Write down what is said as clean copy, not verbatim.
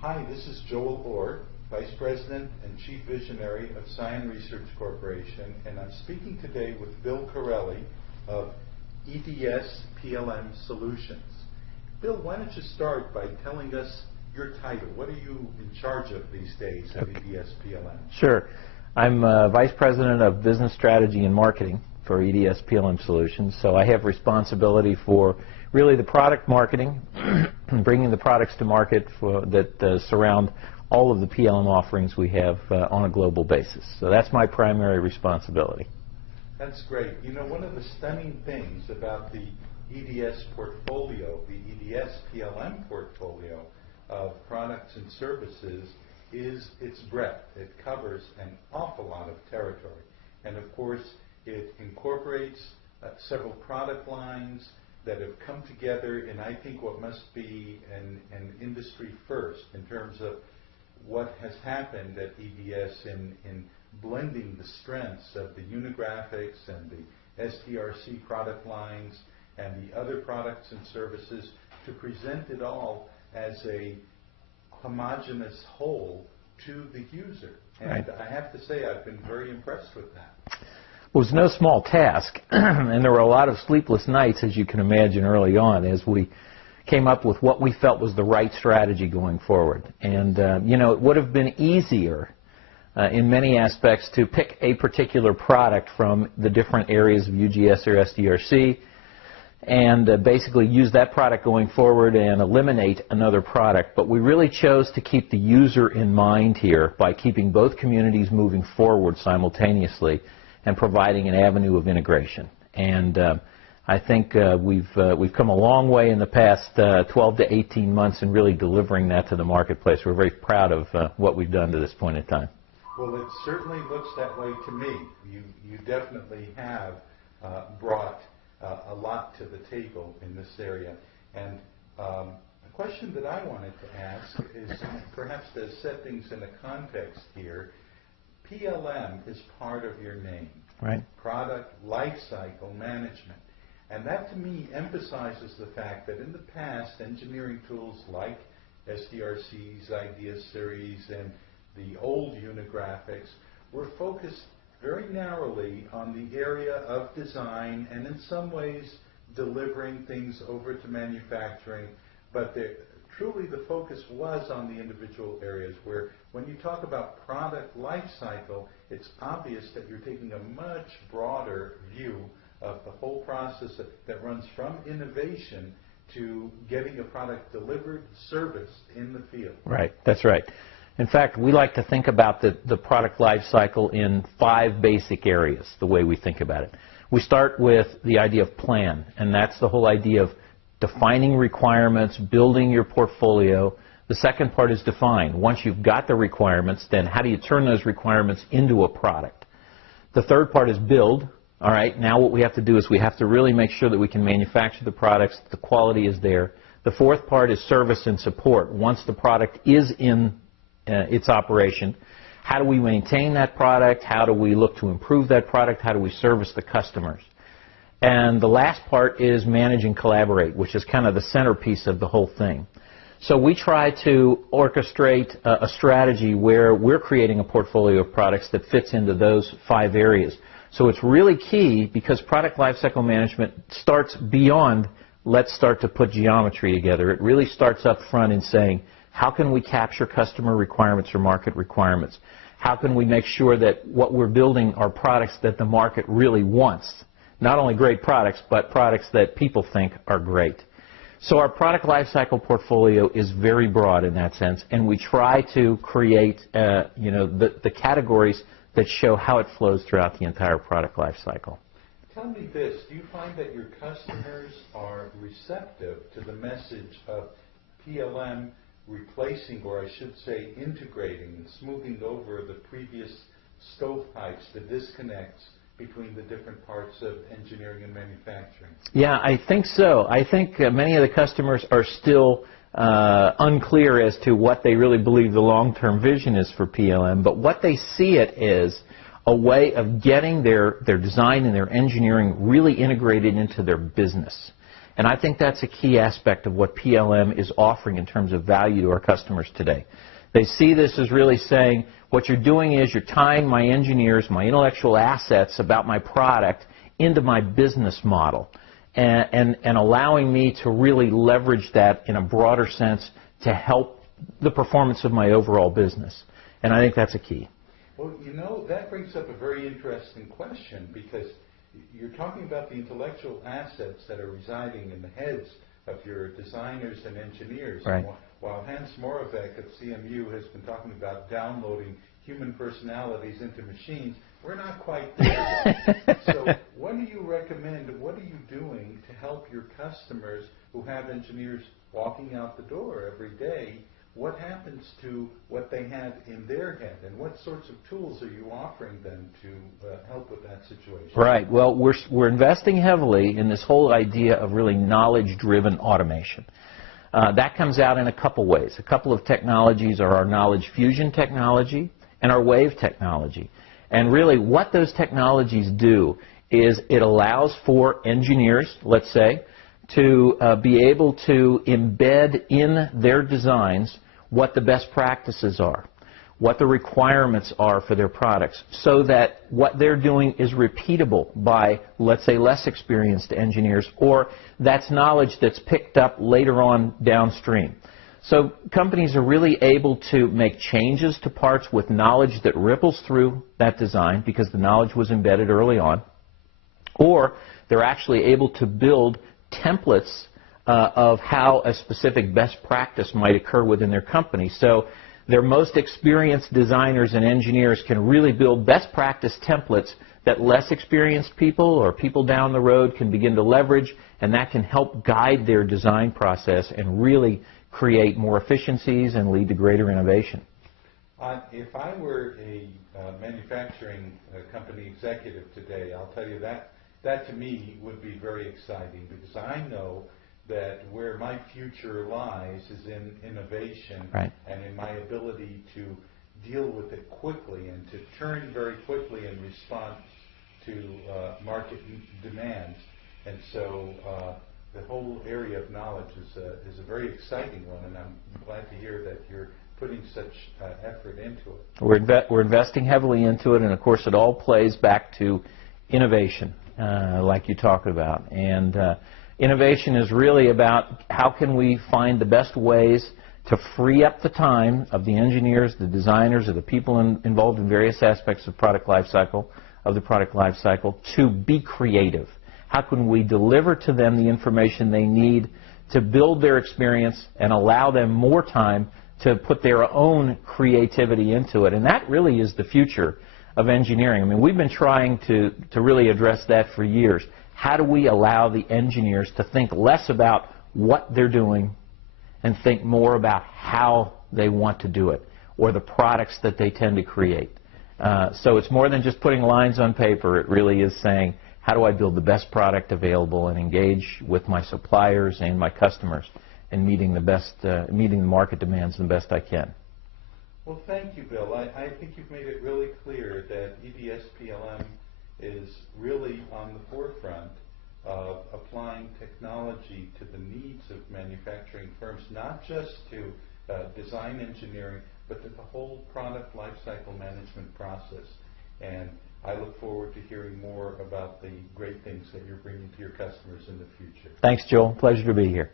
Hi, this is Joel Orr, Vice President and Chief Visionary of Scion Research Corporation, and I'm speaking today with Bill Carrelli of EDS PLM Solutions. Bill, why don't you start by telling us your title? What are you in charge of these days at EDS PLM? Sure. I'm Vice President of Business Strategy and Marketing for EDS PLM Solutions, so I have responsibility for really the product marketing, bringing the products to market that surround all of the PLM offerings we have on a global basis. So that's my primary responsibility. That's great. You know, one of the stunning things about the EDS portfolio, the EDS PLM portfolio of products and services, is its breadth. It covers an awful lot of territory. And of course, it incorporates several product lines that have come together in, I think, what must be an industry first in terms of what has happened at EDS in blending the strengths of the Unigraphics and the SDRC product lines and the other products and services to present it all as a homogeneous whole to the user. And right. I have to say I've been very impressed with that. It was no small task, and there were a lot of sleepless nights, as you can imagine, early on as we came up with what we felt was the right strategy going forward. And, you know, it would have been easier in many aspects to pick a particular product from the different areas of UGS or SDRC and basically use that product going forward and eliminate another product. But we really chose to keep the user in mind here by keeping both communities moving forward simultaneously and providing an avenue of integration. And I think we've come a long way in the past 12 to 18 months in really delivering that to the marketplace. We're very proud of what we've done to this point in time. Well, it certainly looks that way to me. You definitely have brought a lot to the table in this area. And a question that I wanted to ask is perhaps to set things in a context here. PLM is part of your name, right? Product Lifecycle Management. And that to me emphasizes the fact that in the past, engineering tools like SDRC's Idea Series and the old Unigraphics were focused very narrowly on the area of design and in some ways delivering things over to manufacturing, but truly the focus was on the individual areas where when you talk about product life cycle, it's obvious that you're taking a much broader view of the whole process that runs from innovation to getting a product delivered, serviced in the field. Right, that's right. In fact, we like to think about the product life cycle in 5 basic areas, the way we think about it. We start with the idea of plan, and that's the whole idea of defining requirements, building your portfolio. The second part is define. Once you've got the requirements, then how do you turn those requirements into a product? The third part is build. All right, now what we have to do is we have to really make sure that we can manufacture the products, the quality is there. The fourth part is service and support. Once the product is in its operation, how do we maintain that product? How do we look to improve that product? How do we service the customers? And the last part is manage and collaborate, which is kind of the centerpiece of the whole thing. So we try to orchestrate a strategy where we're creating a portfolio of products that fits into those 5 areas. So it's really key because product lifecycle management starts beyond let's start to put geometry together. It really starts up front in saying, how can we capture customer requirements or market requirements? How can we make sure that what we're building are products that the market really wants? Not only great products, but products that people think are great. So our product lifecycle portfolio is very broad in that sense, and we try to create the categories that show how it flows throughout the entire product lifecycle. Tell me this, do you find that your customers are receptive to the message of PLM replacing, or I should say integrating and smoothing over the previous stovepipes, the disconnects between the different parts of engineering and manufacturing? Yeah, I think so. I think many of the customers are still unclear as to what they really believe the long-term vision is for PLM, but what they see it is a way of getting their design and their engineering really integrated into their business. And I think that's a key aspect of what PLM is offering in terms of value to our customers today. They see this as really saying, what you're doing is you're tying my engineers, my intellectual assets about my product into my business model and allowing me to really leverage that in a broader sense to help the performance of my overall business. And I think that's a key. Well, you know, that brings up a very interesting question, because you're talking about the intellectual assets that are residing in the heads of your designers and engineers. Right. While Hans Moravec of CMU has been talking about downloading human personalities into machines, we're not quite there yet. So what do you recommend, what are you doing to help your customers who have engineers walking out the door every day? What happens to what they have in their head, and what sorts of tools are you offering them to help with that situation? Right. Well, we're investing heavily in this whole idea of really knowledge-driven automation. That comes out in a couple ways. A couple of technologies are our knowledge fusion technology and our wave technology. And really what those technologies do is it allows for engineers, let's say, to be able to embed in their designs what the best practices are, what the requirements are for their products, so that what they're doing is repeatable by, let's say, less experienced engineers, or that's knowledge that's picked up later on downstream. So companies are really able to make changes to parts with knowledge that ripples through that design because the knowledge was embedded early on, or they're actually able to build templates of how a specific best practice might occur within their company. So their most experienced designers and engineers can really build best practice templates that less experienced people or people down the road can begin to leverage, and that can help guide their design process and really create more efficiencies and lead to greater innovation. If I were a manufacturing company executive today, I'll tell you that to me would be very exciting, because I know that where my future lies is in innovation, right, and in my ability to deal with it quickly and to turn very quickly in response to market demands. And so the whole area of knowledge is a very exciting one, and I'm glad to hear that you're putting such effort into it. We're investing heavily into it, and of course it all plays back to innovation, like you talked about. And innovation is really about how can we find the best ways to free up the time of the engineers, the designers, or the people involved in various aspects of the product lifecycle, to be creative. How can we deliver to them the information they need to build their experience and allow them more time to put their own creativity into it? And that really is the future of engineering. I mean, we've been trying to really address that for years. How do we allow the engineers to think less about what they're doing and think more about how they want to do it, or the products that they tend to create? So it's more than just putting lines on paper. It really is saying, how do I build the best product available and engage with my suppliers and my customers in meeting the market demands the best I can? Well, thank you, Bill. I think you've made it really clear that EDS PLM is really on the forefront of applying technology to the needs of manufacturing firms, not just to design engineering, but to the whole product lifecycle management process. And I look forward to hearing more about the great things that you're bringing to your customers in the future. Thanks, Joel. Pleasure to be here.